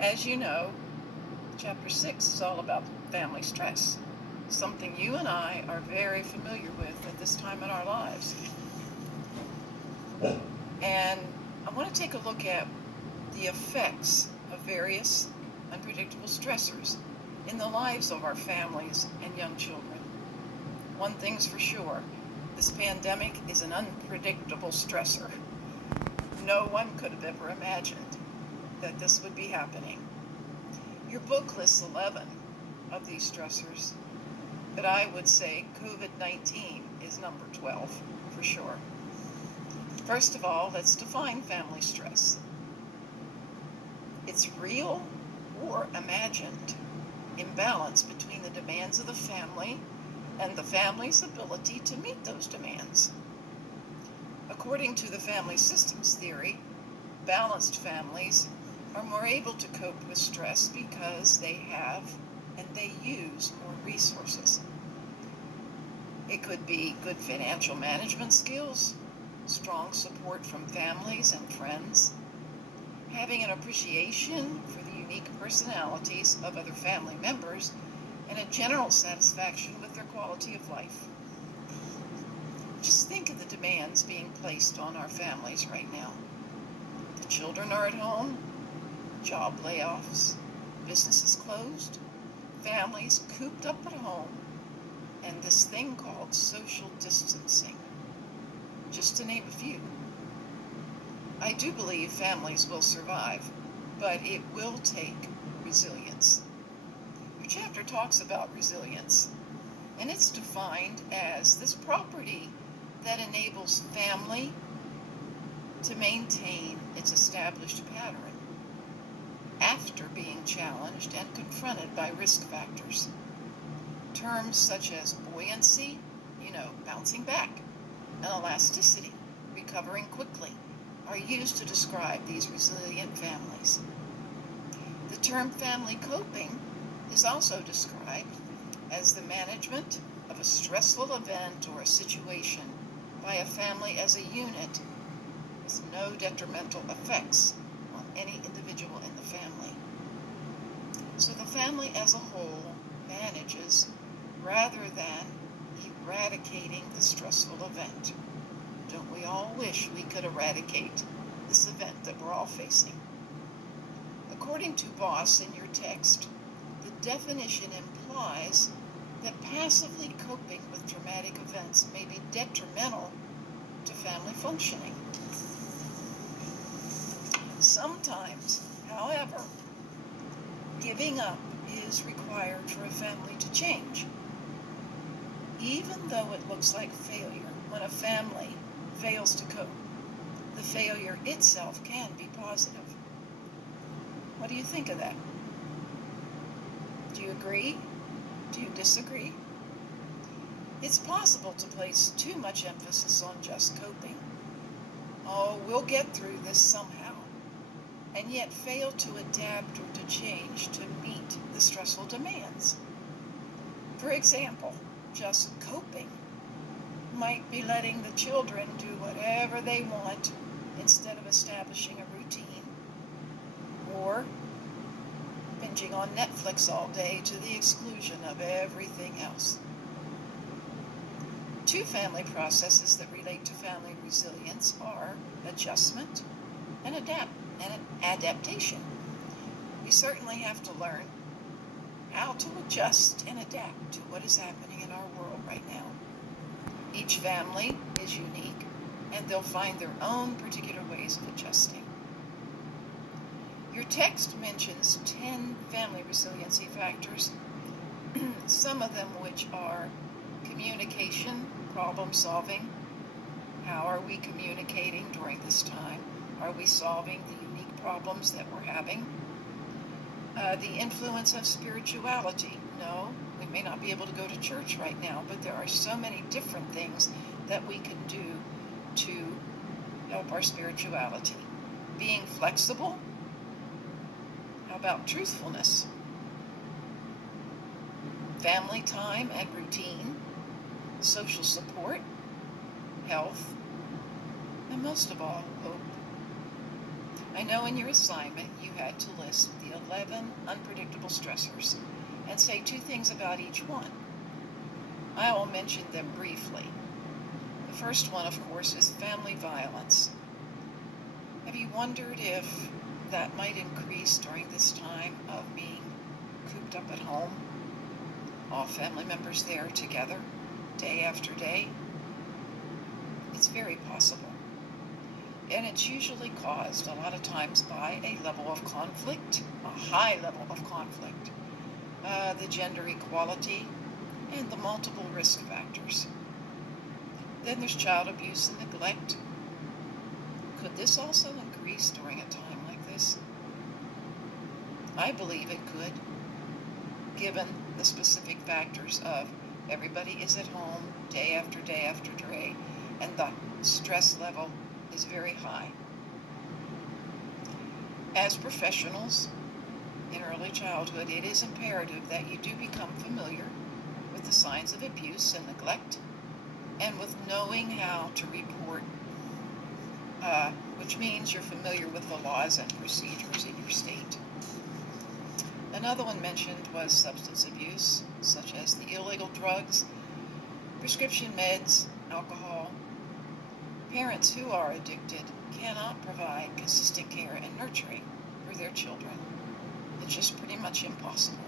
As you know, Chapter 6 is all about family stress, something you and I are very familiar with at this time in our lives. And I want to take a look at the effects of various unpredictable stressors in the lives of our families and young children. One thing's for sure, this pandemic is an unpredictable stressor. No one could have ever imagined that this would be happening. Your book lists 11 of these stressors, but I would say COVID-19 is number 12 for sure. First of all, let's define family stress. It's real or imagined imbalance between the demands of the family and the family's ability to meet those demands. According to the family systems theory, balanced families are more able to cope with stress because they have and they use more resources. It could be good financial management skills, strong support from families and friends, having an appreciation for the unique personalities of other family members, and a general satisfaction with their quality of life. Just think of the demands being placed on our families right now. The children are at home, job layoffs, businesses closed, families cooped up at home, and this thing called social distancing, just to name a few. I do believe families will survive, but it will take resilience. Your chapter talks about resilience, and it's defined as this property that enables family to maintain its established pattern after being challenged and confronted by risk factors. Terms such as buoyancy, bouncing back, and elasticity, recovering quickly, are used to describe these resilient families. The term family coping is also described as the management of a stressful event or a situation by a family as a unit with no detrimental effects on any individual in the family. So the family as a whole manages rather than eradicating the stressful event. Don't we all wish we could eradicate this event that we're all facing? According to Voss in your text, the definition implies that passively coping with traumatic events may be detrimental to family functioning. Sometimes, however, giving up is required for a family to change. Even though it looks like failure when a family fails to cope, the failure itself can be positive. What do you think of that? Do you agree? Do you disagree? It's possible to place too much emphasis on just coping. Oh, we'll get through this somehow, and yet fail to adapt or to change to meet the stressful demands. For example, just coping might be letting the children do whatever they want instead of establishing a routine, or binging on Netflix all day to the exclusion of everything else. Two family processes that relate to family resilience are adjustment and adaptation. We certainly have to learn how to adjust and adapt to what is happening in our world right now. Each family is unique, and they'll find their own particular ways of adjusting. Your text mentions 10 family resiliency factors, some of them which are communication, problem solving. How are we communicating during this time? Are we solving the unique problems that we're having? The influence of spirituality. No, we may not be able to go to church right now, but there are so many different things that we can do to help our spirituality. Being flexible. How about truthfulness? Family time and routine, social support, health, and most of all, hope. I know in your assignment you had to list the 11 unpredictable stressors and say 2 things about each one. I will mention them briefly. The first one, of course, is family violence. Have you wondered if that might increase during this time of being cooped up at home? All family members there together, day after day? It's very possible. And it's usually caused a lot of times by a level of conflict, a high level of conflict, the gender equality, and the multiple risk factors. Then there's child abuse and neglect. Could this also increase during a time like this? I believe it could, given the specific factors of everybody is at home day after day after day, and the stress level is very high. As professionals in early childhood, it is imperative that you do become familiar with the signs of abuse and neglect, and with knowing how to report, which means you're familiar with the laws and procedures in your state. Another one mentioned was substance abuse, such as the illegal drugs, prescription meds, alcohol. Parents who are addicted cannot provide consistent care and nurturing for their children. It's just pretty much impossible.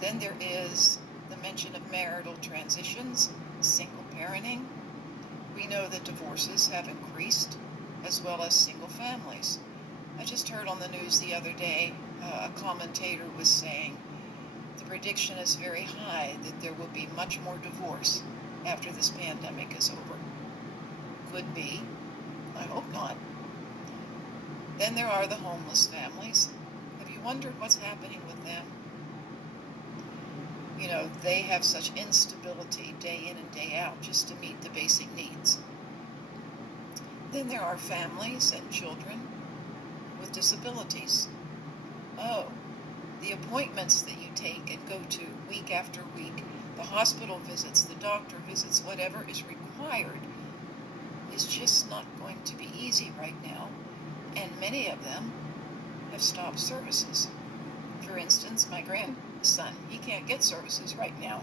Then there is the mention of marital transitions, single parenting. We know that divorces have increased, as well as single families. I just heard on the news the other day, a commentator was saying the prediction is very high that there will be much more divorce after this pandemic is over. Could be. I hope not. Then there are the homeless families. Have you wondered what's happening with them? You know, they have such instability day in and day out just to meet the basic needs. Then there are families and children with disabilities. Oh, the appointments that you take and go to week after week, the hospital visits, the doctor visits, whatever is required, is just not going to be easy right now, and many of them have stopped services. For instance, my grandson, he can't get services right now.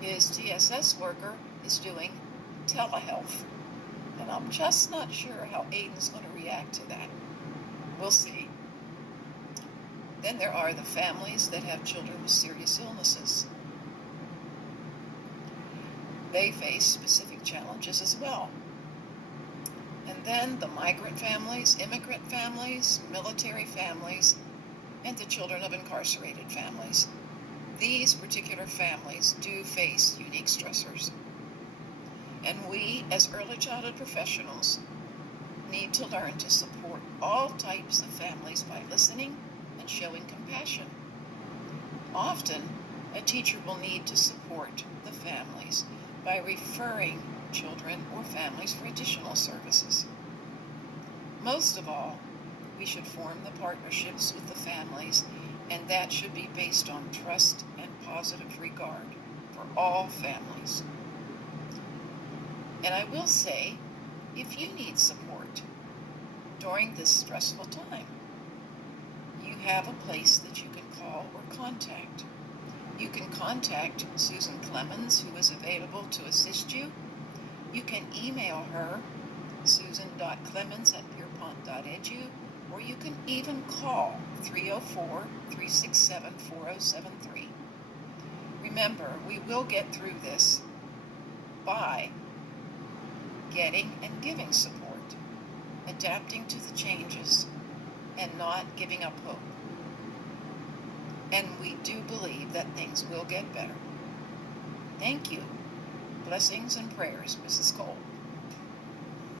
His TSS worker is doing telehealth, and I'm just not sure how Aiden's going to react to that. We'll see. Then there are the families that have children with serious illnesses. They face specific challenges as well. And then the migrant families, immigrant families, military families, and the children of incarcerated families. These particular families do face unique stressors. And we, as early childhood professionals, need to learn to support all types of families by listening and showing compassion. Often, a teacher will need to support the families by referring children or families for additional services. Most of all, we should form the partnerships with the families, and that should be based on trust and positive regard for all families. And I will say, if you need support during this stressful time, you have a place that you can call or contact. You can contact Susan Clemens, who is available to assist you. You can email her, susan.clemens@pierpont.edu, or you can even call 304-367-4073. Remember, we will get through this by getting and giving support, adapting to the changes, and not giving up hope. And we do believe that things will get better. Thank you. Blessings and prayers, Mrs. Cole.